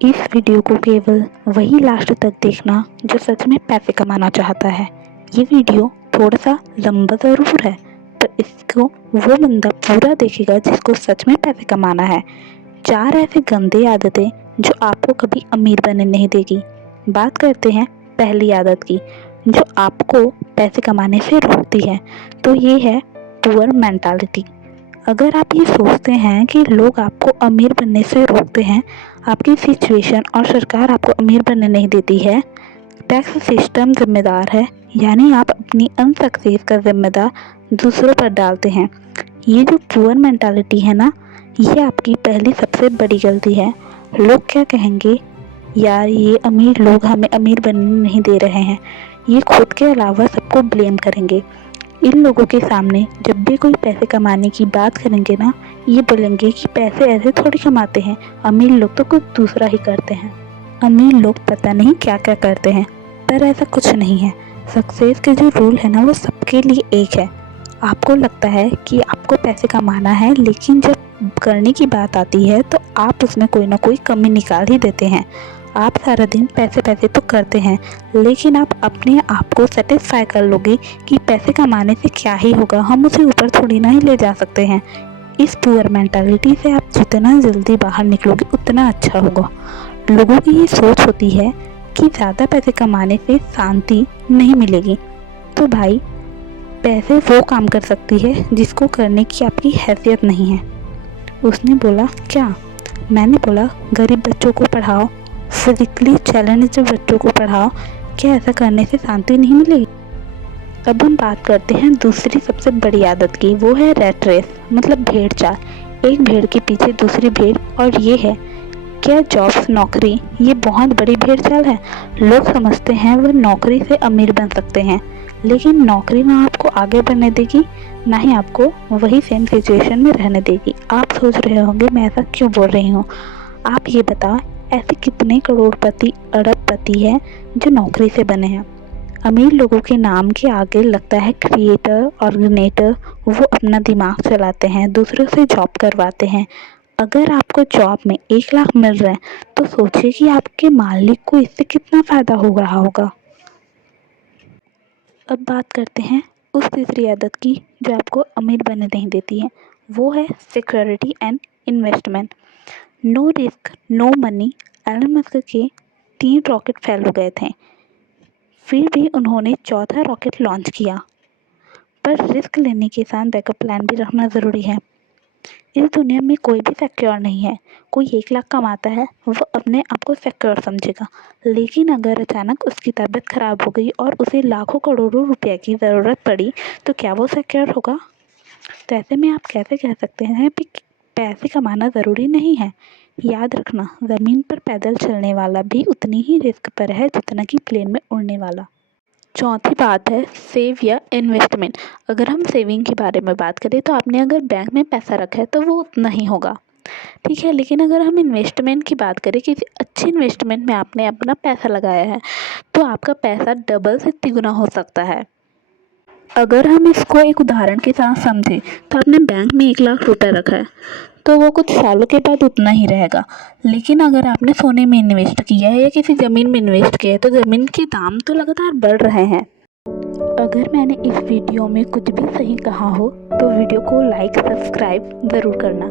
इस वीडियो को केवल वही लास्ट तक देखना जो सच में पैसे कमाना चाहता है। ये वीडियो थोड़ा सा लंबा ज़रूर है, पर इसको वो बंदा पूरा देखेगा जिसको सच में पैसे कमाना है। 4 ऐसे गंदे आदतें जो आपको कभी अमीर बनने नहीं देगी। बात करते हैं पहली आदत की, जो आपको पैसे कमाने से रोकती है। तो ये है पुअर मेंटालिटी। अगर आप ये सोचते हैं कि लोग आपको अमीर बनने से रोकते हैं, आपकी सिचुएशन और सरकार आपको अमीर बनने नहीं देती है, टैक्स सिस्टम जिम्मेदार है, यानी आप अपनी अनसक्सेस का जिम्मेदार दूसरों पर डालते हैं। ये जो पुअर मेंटालिटी है ना, ये आपकी पहली सबसे बड़ी गलती है। लोग क्या कहेंगे, यार ये अमीर लोग हमें अमीर बनने नहीं दे रहे हैं, ये खुद के अलावा सबको ब्लेम करेंगे। इन लोगों के सामने जब भी कोई पैसे कमाने की बात करेंगे ना, ये बोलेंगे कि पैसे ऐसे थोड़ी कमाते हैं, अमीर लोग तो कुछ दूसरा ही करते हैं। अमीर लोग पता नहीं क्या क्या करते हैं, पर ऐसा कुछ नहीं है। सक्सेस के जो रूल है ना, वो सबके लिए एक है। आपको लगता है कि आपको पैसे कमाना है, लेकिन जब करने की बात आती है तो आप उसमें कोई ना कोई कमी निकाल ही देते हैं। आप सारा दिन पैसे पैसे तो करते हैं, लेकिन आप अपने आप को सेटिस्फाई कर लोगे कि पैसे कमाने से क्या ही होगा, हम उसे ऊपर थोड़ी ना ही ले जा सकते हैं। इस पुअर मेंटालिटी से आप जितना जल्दी बाहर निकलोगे उतना अच्छा होगा। लोगों की ये सोच होती है कि ज़्यादा पैसे कमाने से शांति नहीं मिलेगी। तो भाई, पैसे वो काम कर सकती है जिसको करने की आपकी हैसियत नहीं है। उसने बोला क्या? मैंने बोला गरीब बच्चों को पढ़ाओ, फिजिकली चैलेंज्ड बच्चों को पढ़ाओ। क्या ऐसा करने से शांति नहीं मिलेगी? अब हम बात करते हैं दूसरी सबसे बड़ी आदत की, वो है रैट रेस, मतलब भेड़ चाल। एक भेड़ के पीछे दूसरी भेड़, और ये है क्या जॉब्स, नौकरी, ये बहुत बड़ी भेड़ चाल है। लोग समझते हैं वह नौकरी से अमीर बन सकते हैं, लेकिन नौकरी ना आपको आगे बढ़ने देगी, ना ही आपको वही सेम सिचुएशन में रहने देगी। आप सोच रहे होंगे मैं ऐसा क्यों बोल रही हूँ। आप ये बताओ, ऐसे कितने करोड़पति, अरबपति हैं जो नौकरी से बने हैं। अमीर लोगों के नाम के आगे लगता है क्रिएटर, ऑर्गेनाइटर। वो अपना दिमाग चलाते हैं, दूसरों से जॉब करवाते हैं। अगर आपको जॉब में 1 लाख मिल रहा है, तो सोचिए कि आपके मालिक को इससे कितना फ़ायदा हो रहा होगा। अब बात करते हैं उस तीसरी आदत की जो आपको अमीर बनने नहीं देती है, वो है security and investment. No risk no money. Elon Musk के 3 रॉकेट फेल हो गए थे, फिर भी उन्होंने चौथा रॉकेट लॉन्च किया। पर रिस्क लेने के साथ बैकअप प्लान भी रखना ज़रूरी है। इस दुनिया में कोई भी सिक्योर नहीं है। कोई 1 लाख कमाता है, वो अपने आप को सिक्योर समझेगा, लेकिन अगर अचानक उसकी तबीयत खराब हो गई और उसे लाखों करोड़ों रुपए की ज़रूरत पड़ी, तो क्या वो सिक्योर होगा? तो ऐसे में आप कैसे कह सकते हैं कि पैसे कमाना ज़रूरी नहीं है? याद रखना, ज़मीन पर पैदल चलने वाला भी उतनी ही रिस्क पर है जितना कि प्लेन में उड़ने वाला। चौथी बात है सेव या इन्वेस्टमेंट। अगर हम सेविंग के बारे में बात करें, तो आपने अगर बैंक में पैसा रखा है तो वो उतना ही होगा, ठीक है। लेकिन अगर हम इन्वेस्टमेंट की बात करें, किसी अच्छी इन्वेस्टमेंट में आपने अपना पैसा लगाया है, तो आपका पैसा डबल से तिगुना हो सकता है। अगर हम इसको एक उदाहरण के साथ समझें, तो आपने बैंक में 1 लाख रुपए रखा है, तो वो कुछ सालों के बाद उतना ही रहेगा। लेकिन अगर आपने सोने में इन्वेस्ट किया है या किसी ज़मीन में इन्वेस्ट किया है, तो ज़मीन के दाम तो लगातार बढ़ रहे हैं। अगर मैंने इस वीडियो में कुछ भी सही कहा हो, तो वीडियो को लाइक, सब्सक्राइब ज़रूर करना।